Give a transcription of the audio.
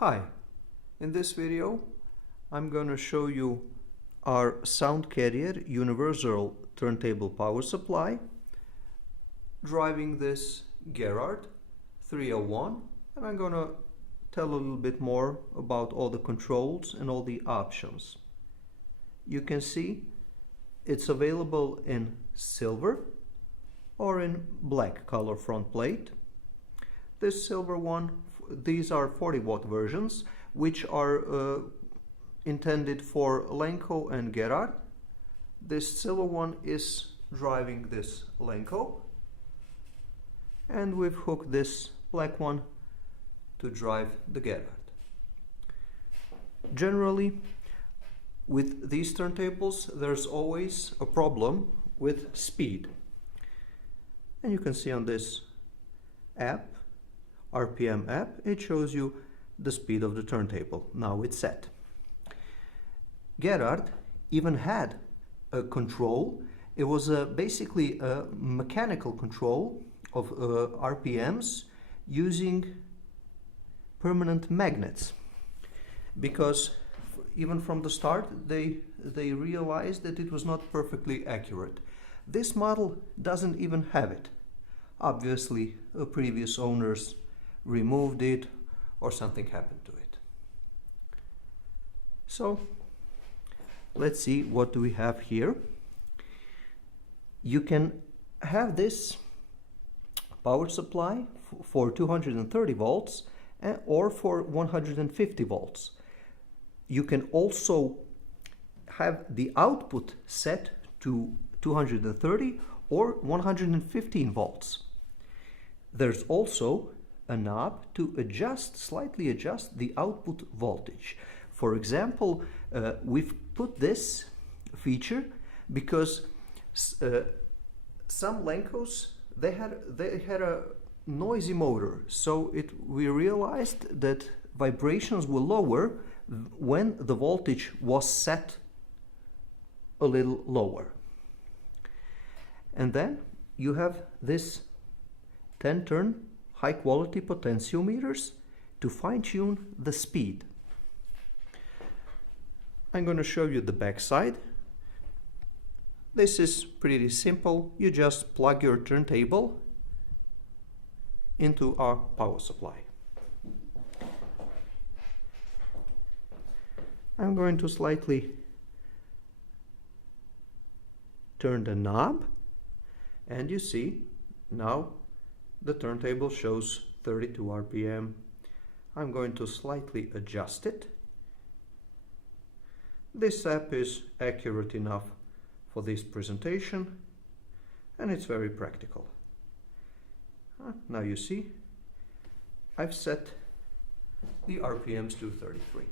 Hi, in this video I'm going to show you our sound carrier universal turntable power supply driving this Garrard 301, and I'm going to tell a little bit more about all the controls and all the options. You can see it's available in silver or in black color front plate. This silver one, these are 40-watt versions, which are intended for Lenco and Garrard. This silver one is driving this Lenco, and we've hooked this black one to drive the Garrard. Generally, with these turntables, there's always a problem with speed. And you can see on this app, RPM app, it shows you the speed of the turntable. Now it's set. Garrard even had a control. It was basically a mechanical control of RPMs using permanent magnets, because even from the start they realized that it was not perfectly accurate. This model doesn't even have it. Obviously, previous owners removed it or something happened to it. So let's see, what do we have here? You can have this power supply for 230 volts or for 150 volts. You can also have the output set to 230 or 115 volts. There's also a knob to slightly adjust the output voltage. For example, we've put this feature because some Lencos, they had a noisy motor, so we realized that vibrations were lower when the voltage was set a little lower. And then you have this 10-turn high-quality potentiometers to fine-tune the speed. I'm going to show you the back side. This is pretty simple. You just plug your turntable into our power supply. I'm going to slightly turn the knob, and you see now the turntable shows 32 RPM. I'm going to slightly adjust it. This app is accurate enough for this presentation, and it's very practical. Now you see, I've set the RPMs to 33.